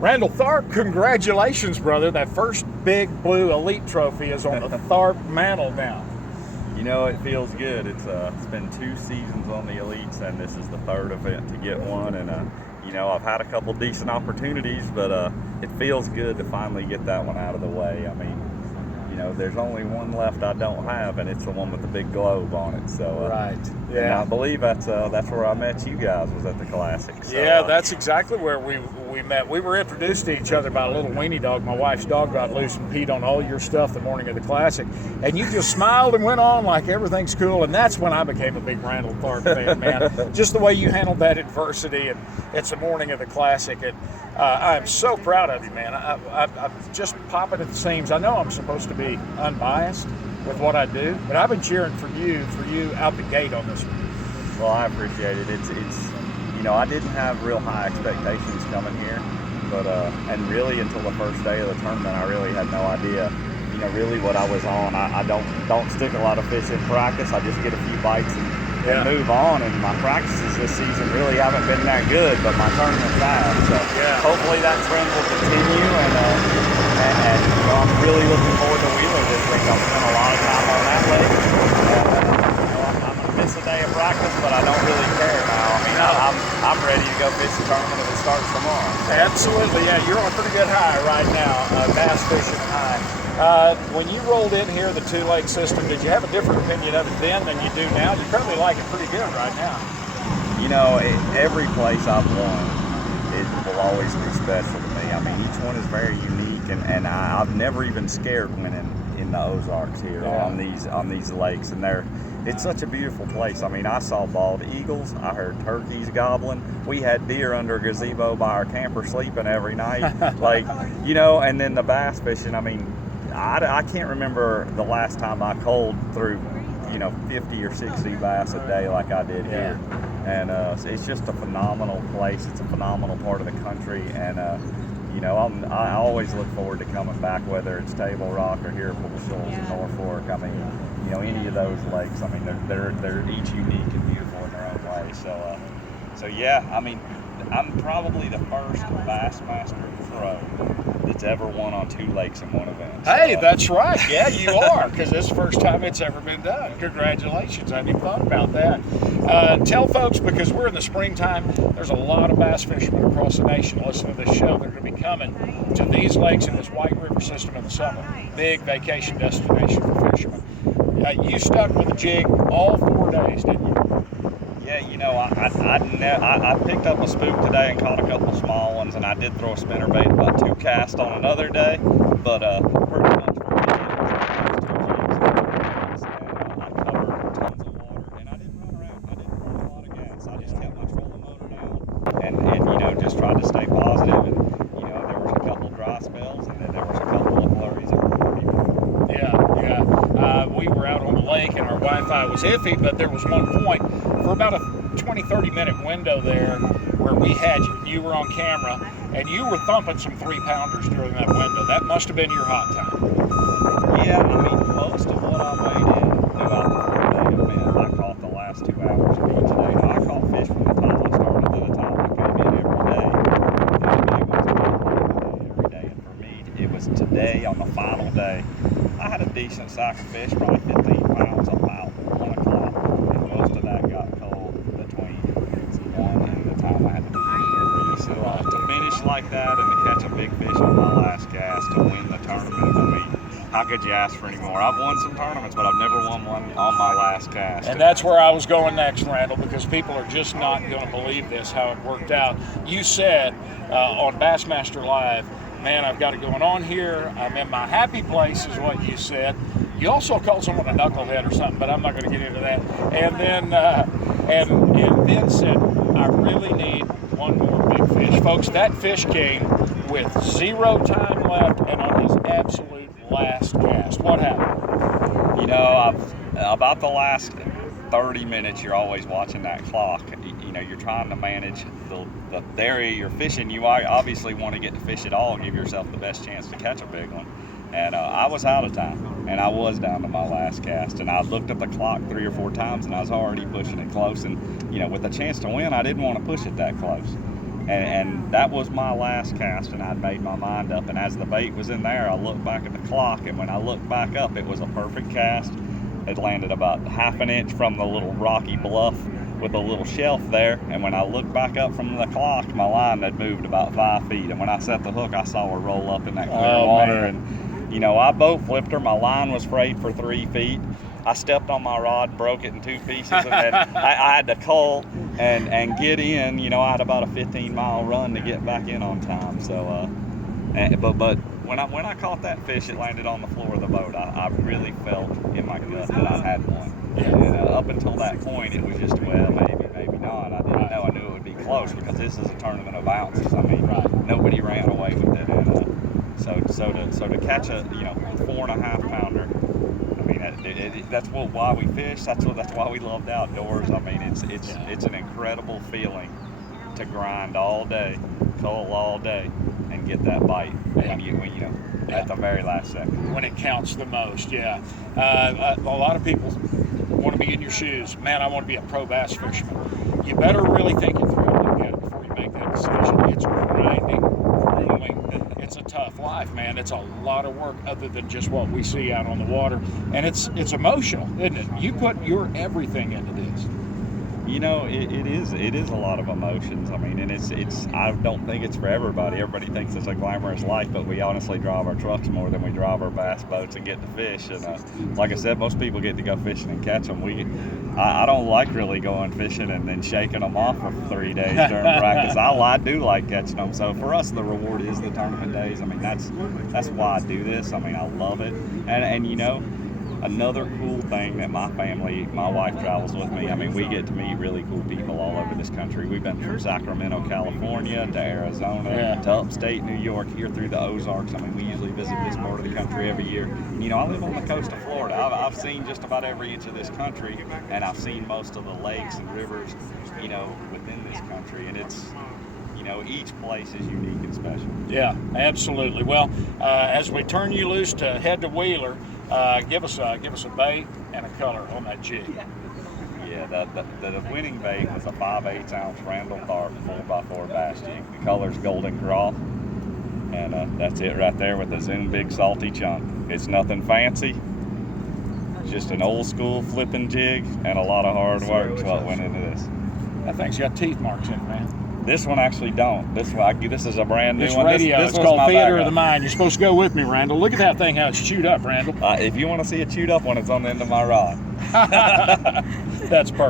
Randall Tharp, congratulations, brother. That first big blue elite trophy is on the Tharp mantle now. You know, it feels good. It's been 2 seasons on the elites, and this is the 3rd event to get one. And you know, I've had a couple decent opportunities, but it feels good to finally get that one out of the way. I mean, you know, there's only one left I don't have, and it's the one with the big globe on it. So right, yeah. And I believe that's where I met you guys, was at the Classic. So, yeah, that's exactly where we met. We were introduced to each other by a little weenie dog. My wife's dog got loose and peed on all your stuff the morning of the Classic, and you just smiled and went on like everything's cool. And that's when I became a big Randall Tharp fan, man. Just the way you handled that adversity, and it's the morning of the Classic, and I'm so proud of you, man. I'm just popping at the seams. I know I'm supposed to be unbiased with what I do, but I've been cheering for you out the gate on this one. Well, I appreciate it. It's you know, I didn't have real high expectations coming here, but and really until the first day of the tournament, I really had no idea, you know, really what I was on. I don't stick a lot of fish in practice. I just get a few bites and move on. And my practices this season really haven't been that good, but my tournaments have. So hopefully that trend will continue. And you know, I'm really looking forward to Wheeler this week. I've spent a lot of time on that lake. You know, I'm gonna miss a day of practice, but I don't really care now. I mean, I'm ready to go fish the tournament if it starts tomorrow. Absolutely, yeah. You're on a pretty good high right now, bass fishing high. When you rolled in here, the 2-lake system, did you have a different opinion of it then than you do now? You probably like it pretty good right now. You know, every place I've won, it will always be special to me. I mean, each one is very unique, and I've never even scared winning in the Ozarks here on these lakes, and it's such a beautiful place. I mean, I saw bald eagles, I heard turkeys gobbling, we had deer under a gazebo by our camper sleeping every night, like, you know, and then the bass fishing. I mean, I can't remember the last time I culled through, you know, 50 or 60 bass a day like I did here. And it's just a phenomenal place. It's a phenomenal part of the country, and you know, I always look forward to coming back, whether it's Table Rock or here at Bull Shoals in Norfork. I mean, you know, any of those lakes. I mean, they're each unique and beautiful in their own way. So yeah, I mean, I'm probably the first Bassmaster pro that's ever won on 2 lakes in one event. Hey, that's right. Yeah, you are, because this is the first time it's ever been done. Congratulations. I hadn't even thought about that. Tell folks, because we're in the springtime, there's a lot of bass fishermen across the nation listening to this show. They're going to be coming to these lakes in this White River system in the summer. Big vacation destination for fishermen. You stuck with a jig all 4 days, didn't you? Yeah, you know, I picked up a spook today and caught a couple small ones, and I did throw a spinnerbait about 2 casts on another day, but pretty much for me, I covered tons of water, and I didn't run around. I didn't burn a lot of gas. I just kept my trolling motor down, and you know, just tried to stay positive. And you know, there was a couple dry spells, and then there was a couple of flurries over the people. Yeah. We were out on the lake, and our Wi-Fi was iffy, but there was one point for about a 20-30 minute window there where we had you. You were on camera, and you were thumping some 3-pounders during that window. That must have been your hot time. Yeah, I mean, most of what I weighed in throughout the 4-day event, I caught the last 2 hours of each day. I caught fish from the time I started to the time I came in every day. The big ones every day. And for me, it was today on the final day. I had a decent sack of fish, probably 15 pounds about 1 o'clock, and most of that got cold between 1 and the time I had to do it. So to finish like that and to catch a big fish on my last cast to win the tournament, I mean, how could you ask for any more? I've won some tournaments, but I've never won one on my last cast. And that's where I was going next, Randall, because people are just not going to believe this, how it worked out. You said on Bassmaster Live, man, I've got it going on here. I'm in my happy place, is what you said. You also called someone a knucklehead or something, but I'm not going to get into that. And then, and then said, I really need one more big fish. Folks, that fish came with 0 time left and on his absolute last cast. What happened? You know, about the last 30 minutes, you're always watching that clock. You know, you're trying to manage the area you're fishing. You obviously want to get to fish it all and give yourself the best chance to catch a big one. And I was out of time, and I was down to my last cast. And I looked at the clock 3 or 4 times, and I was already pushing it close. And, you know, with a chance to win, I didn't want to push it that close. And that was my last cast, and I'd made my mind up. And as the bait was in there, I looked back at the clock, and when I looked back up, it was a perfect cast. It landed about half an inch from the little rocky bluff with a little shelf there. And when I looked back up from the clock, my line had moved about 5 feet. And when I set the hook, I saw her roll up in that clear water. Man. And, you know, I boat flipped her. My line was frayed for 3 feet. I stepped on my rod, broke it in 2 pieces, and then I had to cull and get in. You know, I had about a 15-mile run to get back in on time. So, but when I caught that fish, it landed on the floor of the boat. I really felt in my gut that I had one. And up until that point, it was just, well, maybe not. I didn't know. I knew it would be close because this is a tournament of ounces. I mean, nobody ran away with it. And so to catch a 4.5 pounder. That's why we fish. That's why we love the outdoors. I mean, it's an incredible feeling to grind all day, cull all day, and get that bite at the very last second. When it counts the most, yeah. A lot of people want to be in your shoes. Man, I want to be a pro bass fisherman. You better really think it through and look at it before you make that decision. It's grinding, grueling. It's a tough life, man. It's a lot of work other than just what we see out on the water. And it's emotional, isn't it? You put your everything into this. You know, it is a lot of emotions. I mean, and it's I don't think it's for everybody. Everybody thinks it's a glamorous life, but we honestly drive our trucks more than we drive our bass boats and get to fish. And like I said, most people get to go fishing and catch them. I don't like really going fishing and then shaking them off for 3 days during practice. I do like catching them. So for us, the reward is the tournament days. I mean, that's why I do this. I mean, I love it. And you know, another cool thing that my wife travels with me. I mean, we get to meet really cool people all over this country. We've been from Sacramento, California, to Arizona, to upstate New York, here through the Ozarks. I mean, we usually visit this part of the country every year. You know, I live on the coast of Florida. I've seen just about every inch of this country, and I've seen most of the lakes and rivers, you know, within this country. And it's, you know, each place is unique and special. Yeah, absolutely. Well, as we turn you loose to head to Wheeler, give us a bait and a color on that jig. Yeah, the winning bait was a 5/8 ounce Randall Tharp 4x4 bass jig. The color's golden craw, and that's it right there with a Zoom big salty chunk. It's nothing fancy, just an old school flipping jig and a lot of hard work is what went into this. That thing's got teeth marks in it, man. This one actually don't. This is a brand new this one. Radio, this it's called Theater of the backup. Mind. You're supposed to go with me, Randall. Look at that thing, how it's chewed up, Randall. If you want to see a chewed up one, it's on the end of my rod. That's perfect.